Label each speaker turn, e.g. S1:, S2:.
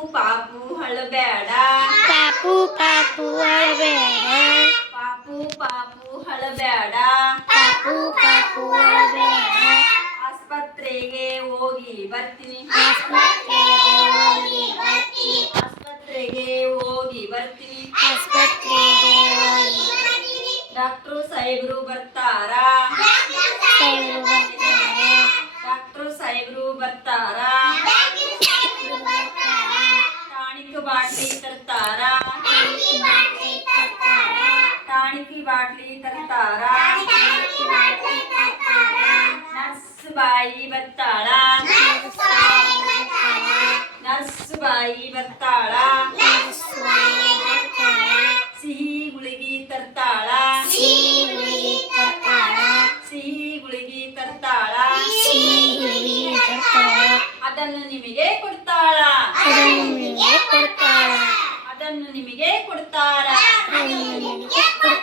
S1: ಪಾಪು ಹಳಬೇಡ
S2: ಪಾಪು ಪಾಪು ಅಳಬೇಡ
S1: ಪಾಪು ಪಾಪು ಹಳಬೇಡ
S2: ಪಾಪು ಪಾಪು ಅಳಬೇಡ
S1: ಆಸ್ಪತ್ರೆಗೆ ಹೋಗಿ ಬರ್ತೀನಿ
S2: ಆಸ್ಪತ್ರೆಗೆ ಹೋಗಿ ಬರ್ತೀನಿ
S1: ಆಸ್ಪತ್ರೆಗೆ ಹೋಗಿ ಬರ್ತೀನಿ
S2: ಆಸ್ಪತ್ರೆಗೆ ಹೋಗಿ
S1: ಡಾಕ್ಟ್ರು ಸಾಹೇಬ್ರು ಬರ್ತಾರ
S2: ಸಾಹೇಬ್ರು ಬರ್ತಾರೆ
S1: ಡಾಕ್ಟ್ರು ಸಾಹೇಬ್ರು ಬರ್ತಾರ ಟಾನಿಕ್ ಬಾಟ್ಲಿ ತರ್ತಾರ ಟಾನಿಕ್ ಬಾಟ್ಲಿ ತರ್ತಾರ ನರ್ಸ್ ಬಾಯಿ ಬರ್ತಾಳ ನರ್ಸ್ ಬಾಯಿ ಬರ್ತಾಳ ಸಿಹಿ ಗುಳಿಗಿ ತರ್ತಾಳ ಸಿಹಿ ಗುಳಿಗಿ ತರ್ತಾಳ ಅದನ್ನು ನಿಮಗೆ ಕೊಡ್ತಾಳ
S2: ಅದನ್ನು ನಿಮಗೆ ಕೊಡ್ತಾಳ
S1: ಅದನ್ನು ನಿಮಗೆ ಕೊಡ್ತಾಳ
S2: ಅದನ್ನು ನಿಮಗೆ